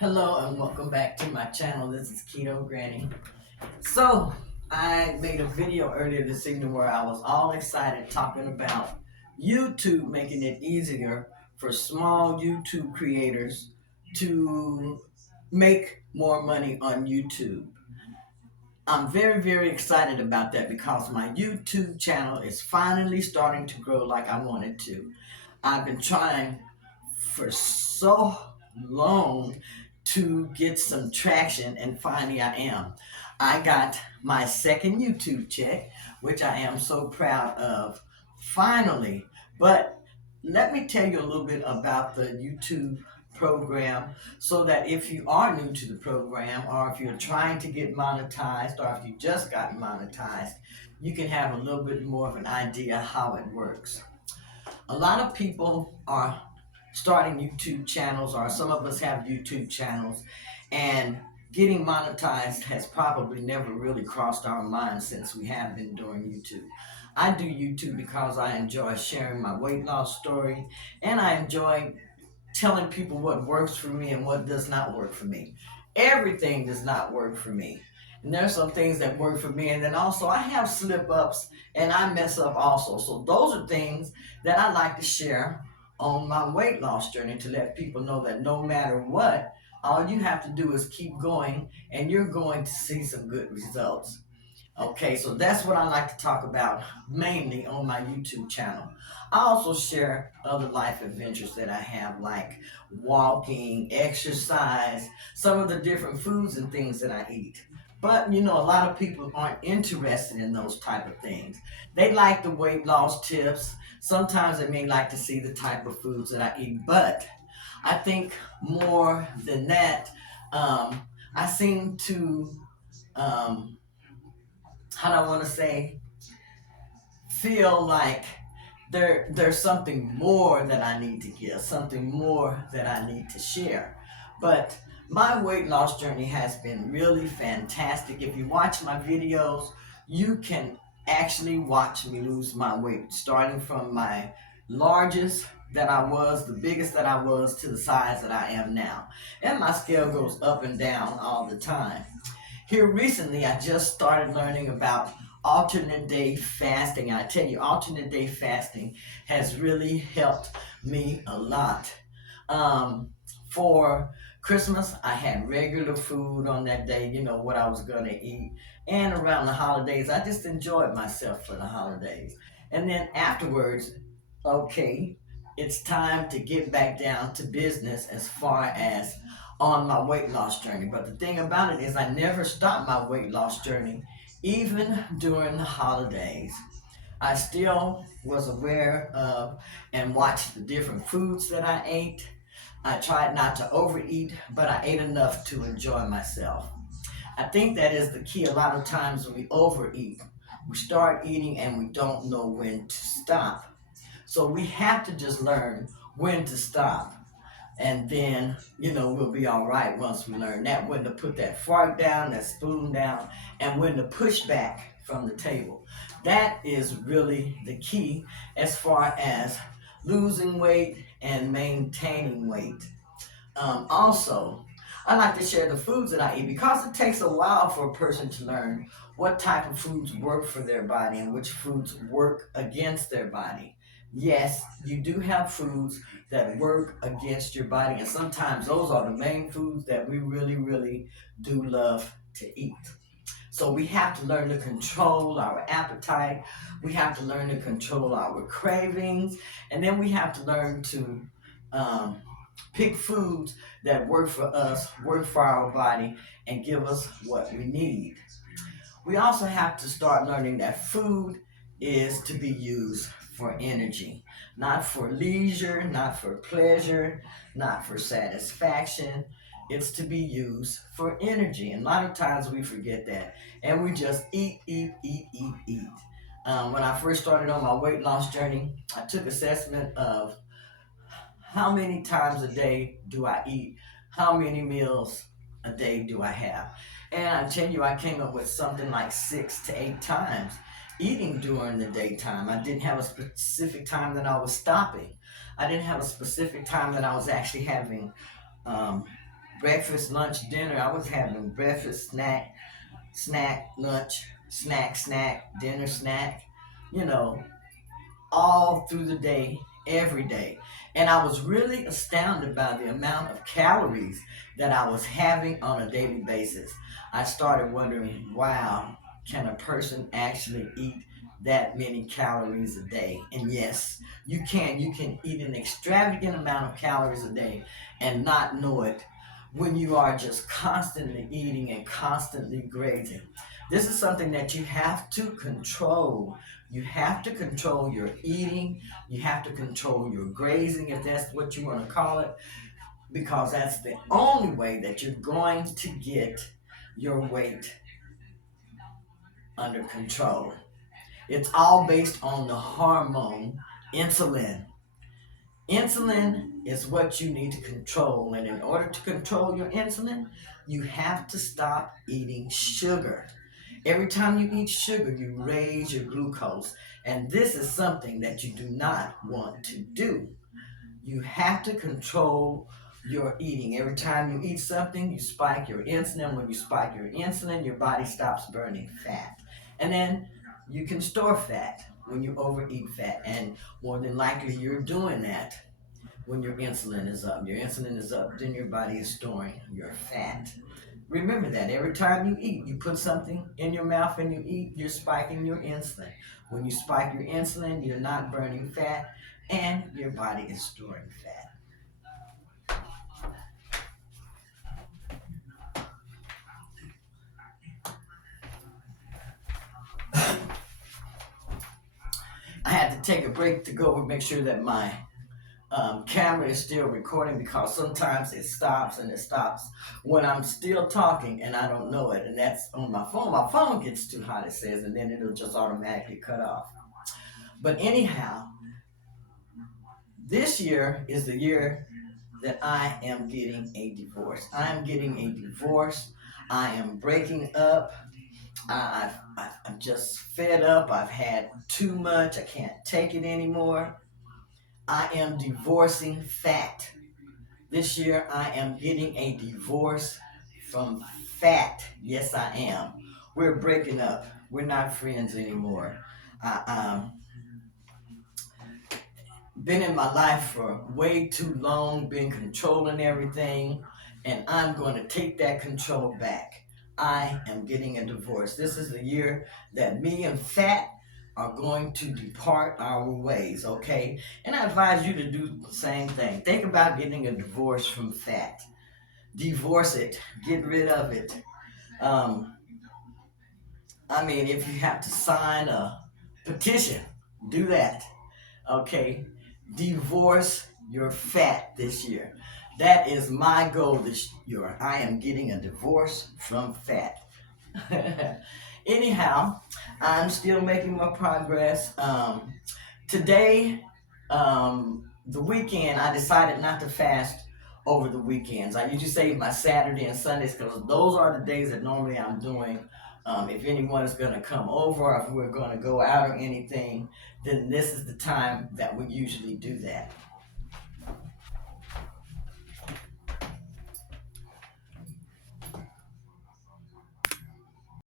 Hello and welcome back to my channel. This is Keto Granny. So I made a video earlier this evening where I was all excited talking about YouTube making it easier for small YouTube creators to make more money on YouTube. I'm very, very excited about that because my YouTube channel is finally starting to grow like I wanted to. I've been trying for so long to get some traction, and finally I am. I got my second YouTube check, which I am so proud of, finally. But let me tell you a little bit about the YouTube program so that if you are new to the program, or if you're trying to get monetized, or if you just got monetized, you can have a little bit more of an idea how it works. A lot of people are starting YouTube channels, or some of us have YouTube channels, and getting monetized has probably never really crossed our minds since we have been doing YouTube. I do YouTube because I enjoy sharing my weight loss story, and I enjoy telling people what works for me and what does not work for me. Everything does not work for me. And there's some things that work for me, and then also I have slip ups and I mess up also. So those are things that I like to share on my weight loss journey, to let people know that no matter what, all you have to do is keep going and you're going to see some good results. Okay, so that's what I like to talk about mainly on my YouTube channel. I also share other life adventures that I have, like walking, exercise, some of the different foods and things that I eat. But you know, a lot of people aren't interested in those type of things. They like the weight loss tips. Sometimes they may like to see the type of foods that I eat, but I think more than that, I seem to um, how do I want to say, feel like there's something more that I need to give, something more that I need to share. But my weight loss journey has been really fantastic. If you watch my videos, you can actually watch me lose my weight, starting from my largest that I was, the biggest that I was, to the size that I am now. And my scale goes up and down all the time. Here recently, I just started learning about alternate day fasting. I tell you, alternate day fasting has really helped me a lot. Um, for Christmas, I had regular food on that day, you know, what I was going to eat. And around the holidays, I just enjoyed myself for the holidays. And then afterwards, okay, it's time to get back down to business as far as on my weight loss journey. But the thing about it is, I never stopped my weight loss journey, even during the holidays. I still was aware of and watched the different foods that I ate. I tried not to overeat, but I ate enough to enjoy myself. I think that is the key. A lot of times when we overeat, we start eating and we don't know when to stop. So we have to just learn when to stop. And then, you know, we'll be all right once we learn that, when to put that fork down, that spoon down, and when to push back from the table. That is really the key as far as losing weight and maintaining weight. Also, I like to share the foods that I eat because it takes a while for a person to learn what type of foods work for their body and which foods work against their body. Yes, you do have foods that work against your body, and sometimes those are the main foods that we really, really do love to eat. So we have to learn to control our appetite. We have to learn to control our cravings, and then we have to learn to um, pick foods that work for us, work for our body, and give us what we need. We also have to start learning that food is to be used for energy, not for leisure, not for pleasure, not for satisfaction. It's to be used for energy. And a lot of times we forget that. And we just eat, eat, eat, eat, eat. When I first started on my weight loss journey, I took assessment of how many times a day do I eat, how many meals a day do I have. And I tell you, I came up with something like 6 to 8 times eating during the daytime. I didn't have a specific time that I was stopping. I didn't have a specific time that I was actually having um, breakfast, lunch, dinner. I was having breakfast, snack, lunch, snack, dinner, snack, you know, all through the day, every day. And I was really astounded by the amount of calories that I was having on a daily basis. I started wondering, wow, can a person actually eat that many calories a day? And yes, you can. You can eat an extravagant amount of calories a day and not know it when you are just constantly eating and constantly grazing. This is something that you have to control. You have to control your eating. You have to control your grazing, if that's what you want to call it, because that's the only way that you're going to get your weight under control. It's all based on the hormone insulin. Insulin is what you need to control, and in order to control your insulin, you have to stop eating sugar. Every time you eat sugar, you raise your glucose, and this is something that you do not want to do. You have to control your eating. Every time you eat something, you spike your insulin. When you spike your insulin, your body stops burning fat. And then you can store fat when you overeat fat, and more than likely you're doing that when your insulin is up. Your insulin is up, then your body is storing your fat. Remember that every time you eat, you put something in your mouth and you eat, you're spiking your insulin. When you spike your insulin, you're not burning fat and your body is storing fat. I had to take a break to go and make sure that my camera is still recording, because sometimes it stops, and it stops when I'm still talking and I don't know it. And that's on my phone. My phone gets too hot, it says, and then it'll just automatically cut off. But anyhow, this year is the year that I am getting a divorce. I am getting a divorce. I am breaking up. I'm just fed up. I've had too much. I can't take it anymore. I am divorcing fat. This year I am getting a divorce from fat. Yes, I am. We're breaking up. We're not friends anymore. I, been in my life for way too long, been controlling everything, and I'm going to take that control back. I am getting a divorce. This is the year that me and fat are going to depart our ways, okay? And I advise you to do the same thing. Think about getting a divorce from fat. Divorce it. Get rid of it. Um, I mean, if you have to sign a petition, do that. Okay, divorce your fat this year. That is my goal this year. I am getting a divorce from fat. Anyhow, I'm still making my progress. Today, the weekend, I decided not to fast over the weekends. I usually save my Saturday and Sundays, because those are the days that normally I'm doing. If anyone is going to come over, or if we're going to go out or anything, then this is the time that we usually do that.